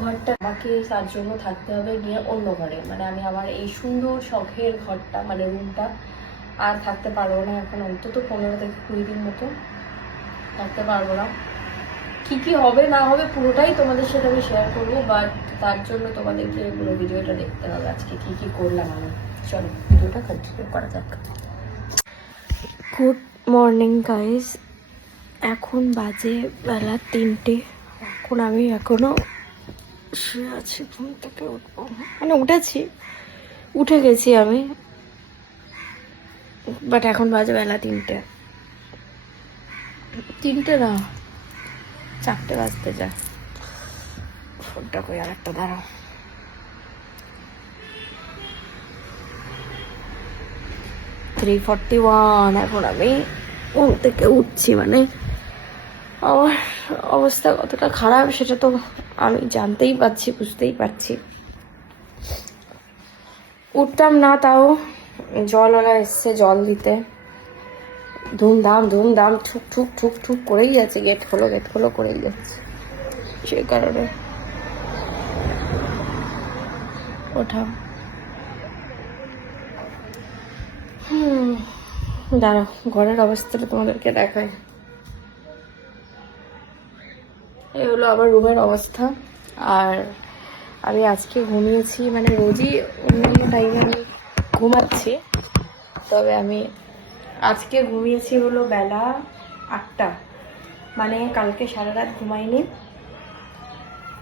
ঘরটা আমাকে তার জন্য থাকতে হবে গিয়ে অন্য ঘরে, মানে আমি আমার এই সুন্দর শখের ঘরটা মানে রুমটা আর থাকতে পারবো না এখন, অন্তত 15 থেকে 20 দিন মতো থাকতে পারবো না। কী কী হবে না হবে পুরোটাই তোমাদের সাথে আমি শেয়ার করবো, বাট তার জন্য তোমাদেরকে পুরো ভিডিওটা দেখতে হবে আজকে কী কী করলাম আমি। চলো ভিডিওটা কন্টিনিউ করা যাক। গুড মর্নিং গাইজ, এখন বাজে বেলা 3টে। এখন আমি এখনো শুয়ে আছি, ঘুম থেকে উঠবো মানে উঠে গেছি আমি, বাট এখন বাজে বেলা 3টে না 4টে বাজতে যায়। ফোনটা করে আর একটা দাঁড়াও। এখন আমি ঘুম থেকে উঠছি, মানে আমার অবস্থা কতটা খারাপ সেটা তো আমি জানতেই পারছি, বুঝতেই পারছি। উঠতাম না, তাও জলওয়ালা এসছে জল দিতে, ধুমধাম ঠুক ঠুক ঠুক ঠুক করেই যাচ্ছে, গেট খোলো করেই যাচ্ছে, সেই কারণে ওঠা। দাঁড়াও ঘরের অবস্থাটা তোমাদেরকে দেখায়। এই হলো আমার রুমের অবস্থা। আর আমি আজকে ঘুমিয়েছি, মানে রোজই অন্যান্য টাইমে আমি ঘুমাচ্ছি, তবে আমি আজকে ঘুমিয়েছি হলো বেলা 8টা, মানে কালকে সারা রাত ঘুমাইনি,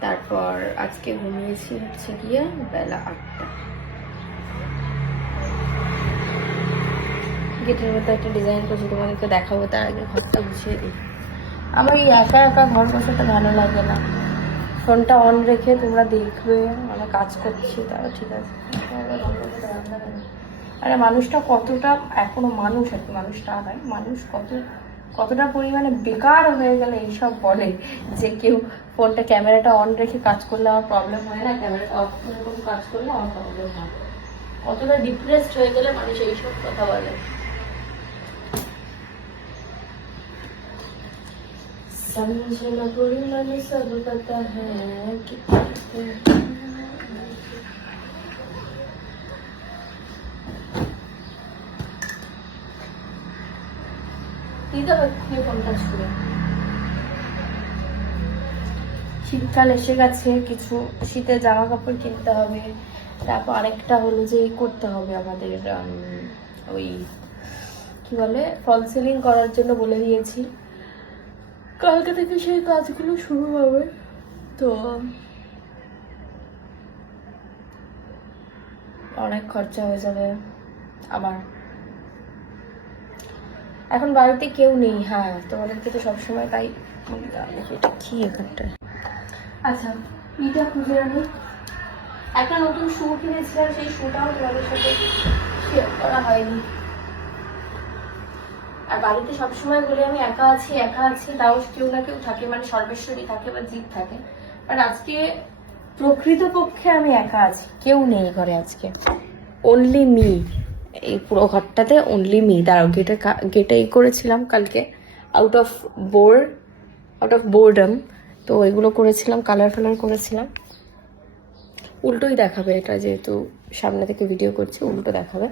তারপর আজকে ঘুমিয়েছি হচ্ছে গিয়ে বেলা 8টা। গেটের মধ্যে একটা ডিজাইন করছি, তোমাদেরকে দেখাবো, তার আগে ঘরটা গুছিয়ে দিই। আমার এই একা একা ঘর বসাতে ভালো লাগে না, ফোনটা অন রেখে তোমরা দেখবে আমি কাজ করছি, তাও ঠিক আছে। আরে মানুষটা কতটা এখনো মানুষ আর কি, মানুষটা নয়, মানুষ কতটা পরিমাণে বেকার হয়ে গেলে এইসব বলে যে কেউ ফোনটা ক্যামেরাটা অন রেখে কাজ করলে আমার প্রবলেম হয় না, ক্যামেরাটা অফ করে কোনো কাজ করলে আমার প্রবলেম হয়। কতটা ডিপ্রেসড হয়ে গেলে মানুষ এইসব কথা বলে। समझना पूरी मन सब पता है कि শীতকাল এসে গেছে, কিছু শীতের জামা কাপড় কিনতে হবে, তারপর আরেকটা হলো যে করতে হবে আমাদের ওই কি বলে ফল সিলিং করার জন্য বলে দিয়েছি, কালকে থেকে সেই কাজগুলো শুরু হবে। তো অনেক খরচা হয়ে যাবে আমার। এখন বাড়িতে কেউ নেই, হ্যাঁ তোমাদেরকে তো সবসময় তাই দেখি এটা কি এখানটা। আচ্ছা এটা খুঁজে আনি, একটা নতুন শু কিনেছিলাম, সেই শুটাও তোমাদের সাথে শেয়ার করা হয়নি। আর বাড়িতে সবসময় বলে আমি একা আছি, তাও কেউ না কেউ থাকে, মানে সর্বেশ্বরী থাকে বা জিৎ থাকে, বাট আজকে প্রকৃতপক্ষে আমি একা আছি, কেউ নেই ঘরে আজকে, অনলি মি। এই পুরো ঘরটাতে অনলি মি। দাঁড়াও গেটে করেছিলাম কালকে আউট অফ বোর্ডম, তো এগুলো করেছিলাম, কালার করেছিলাম। উল্টোই দেখাবে এটা, যেহেতু সামনে থেকে ভিডিও করছি উল্টো দেখাবে,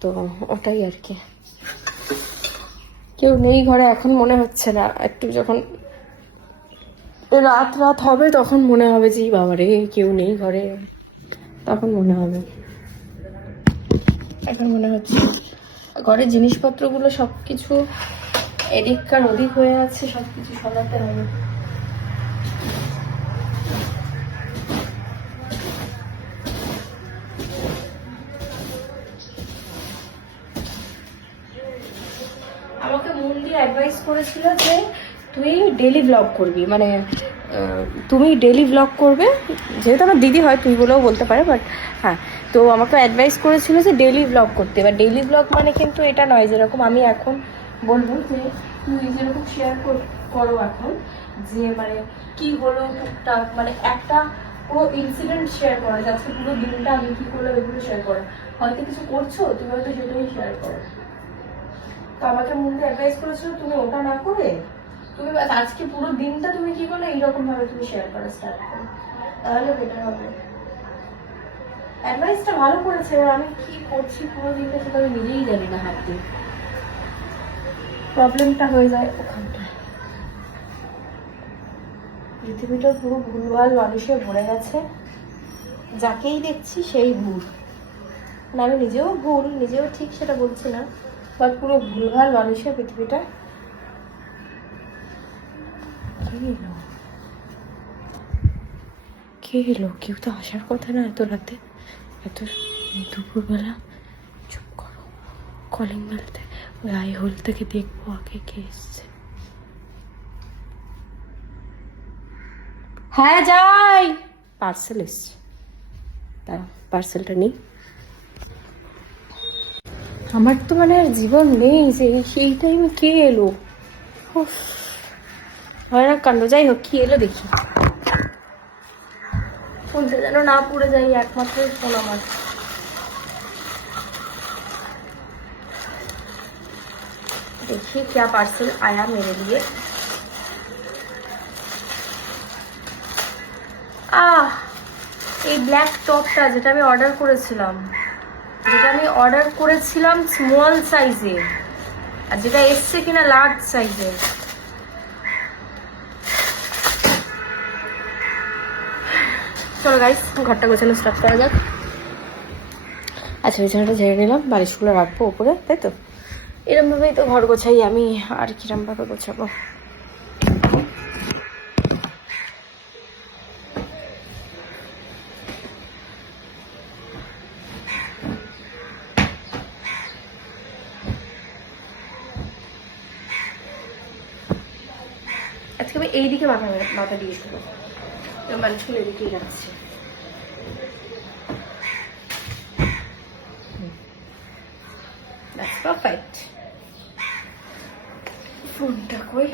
তো ওটাই আর কি। কেউ নেই ঘরে এখন, মনে হচ্ছে না, একটু যখন রাত হবে তখন মনে হবে যে বাবারে কেউ নেই ঘরে, তখন মনে হবে। এখন মনে হচ্ছে ঘরের জিনিসপত্রগুলো সবকিছু এদিককার ওদিক হয়ে আছে, সবকিছু সরাতে হবে। আমাকে মন দিয়ে অ্যাডভাইস করেছিল যে তুই ডেলি ব্লগ করবি, মানে তুমি ডেলি ব্লগ করবে, যেহেতু আমার দিদি হয় তুই বলেও বলতে পারে, বাট হ্যাঁ, তো আমাকে অ্যাডভাইস করেছিল যে ডেলি ব্লগ করতে। এবার ডেলি ব্লগ মানে কিন্তু এটা নয় যেরকম আমি এখন বলবো যে তুই যেরকম শেয়ার করো এখন, যে মানে কি হলো টুকটাক, মানে একটা পুরো ইনসিডেন্ট শেয়ার করা যাচ্ছে, পুরো দিনটা আমি কি করলাম এগুলো শেয়ার করা, হয়তো কিছু করছো তুমি হয়তো সেটাই শেয়ার করো। তো আমাকে মন দিয়ে অ্যাডভাইস করেছিল তুমি ওটা না করে তুমি আজকে পুরো দিনটা তুমি কি করো এইরকম ভাবে তুমি শেয়ার করা স্টার্ট করো, তাহলে বেটার হবে। অ্যাডভাইসটা ভালো করেছে, এবার আমি কি করছি পুরো দিনটা সেটা আমি নিজেই জানি না হাত দিয়ে। প্রবলেমটা হয়ে যায় ওখানটা। পৃথিবীটা পুরো ভুলভাল মানুষে ভরে গেছে, যাকেই দেখছি সেই ভুল। না আমি নিজেও ভুল, নিজেও ঠিক সেটা বলছি না, বাট পুরো ভুলভাল মানুষের পৃথিবীটা। কে এলো? কেউ তো আসার কথা না এত রাতে, এত দুপুরবেলা। চুপ করো, কলিং বেলতে ওই আই হোল থেকে দেখবো আগে কে এসছে। হ্যাঁ যাই, পার্সেল এসছে, তারা পার্সেলটা নেই। আমার তো মানে আর জীবন নেই যে সেই টাইমে কে এলো। ভয়ানক কাণ্ড। যাই হোক, কি এলো দেখি। ফোনটা যেন না পড়ে যাই, একমাত্র ফোন আমার। দেখি क्या पार्सल आया मेरे लिए। এই ব্ল্যাক টপটা যেটা আমি অর্ডার করেছিলাম, স্মল সাইজে, আর যেটা এসছে কিনা লার্জ সাইজে। চলো গাইস, ঘরটা গোছানো স্টার্ট করা যাক। আচ্ছা, বিছানাটা ঝেড়ে নিলাম, বালিশগুলো রাখবো উপরে, তাই তো? এরম ভাবেই তো ঘর গোছাই আমি, আর কিরম ভাবে গোছাবো। আজকে আমি এইদিকে মাথা দিয়েছিল, মানুষগুলো এদিকেই রাখছে। That's perfect. ফোনটা কই?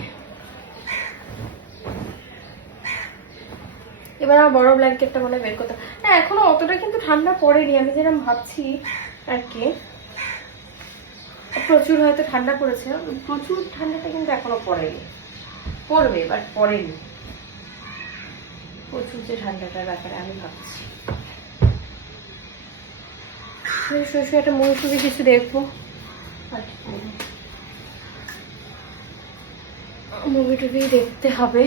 এবার আমার বড় ব্ল্যাঙ্কেটটা মনে বের করতে। না, এখনো অতটা কিন্তু ঠান্ডা পড়েনি, আমি যেরকম ভাবছি আর কি। প্রচুর হয়তো ঠান্ডা পড়েছে, প্রচুর ঠান্ডাটা কিন্তু এখনো পড়েনি। পড়বে, বাট পড়েনি। প্রচুর যে ঠান্ডাটার ব্যাপারে আমি ভাবছি। একটা মুভি কিছু দেখবো, মুভি টুভি দেখতে হবে।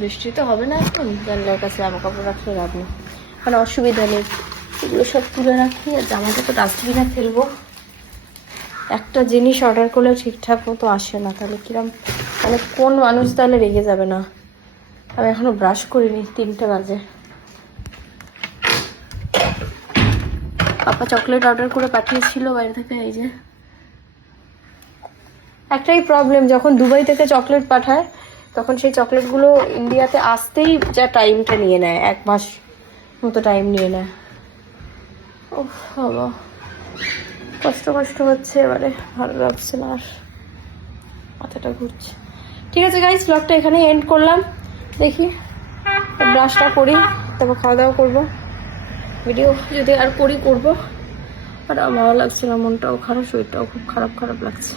বৃষ্টি তো হবে না এখন, জানলার কাছে জামা কাপড় রাখলে লাভ নেই, মানে অসুবিধা নেই। এগুলো সব তুলে রাখি, আর জামাটা তো ডাস্টবিনে ফেলবো। একটা জিনিস অর্ডার করলে ঠিকঠাক মতো আসে না, তাহলে কিরম, মানে কোন মানুষ তাহলে রেগে যাবে না। আমি এখনো ব্রাশ করিনি, 3টে বাজে। পাপা চকলেট অর্ডার করে পাঠিয়েছিল বাইরে থেকে, এই যে। একটাই প্রবলেম, যখন দুবাই থেকে চকলেট পাঠায় তখন সেই চকলেটগুলো ইন্ডিয়াতে আসতেই যা টাইমটা নিয়ে নেয়, 1 মাস মতো টাইম নিয়ে নেয়। ও বাবা, কষ্ট হচ্ছে এবারে, ভালো লাগছে না আর, মাথাটা ঘুরছে। ঠিক আছে গাইস, ব্লগটা এখানে এন্ড করলাম। দেখি ব্রাশটা করি, তারপর খাওয়া দাওয়া করবো। ভিডিও যদি আর করবো, আর ভালো লাগছে না, মনটাও খারাপ, শরীরটাও খুব খারাপ লাগছে।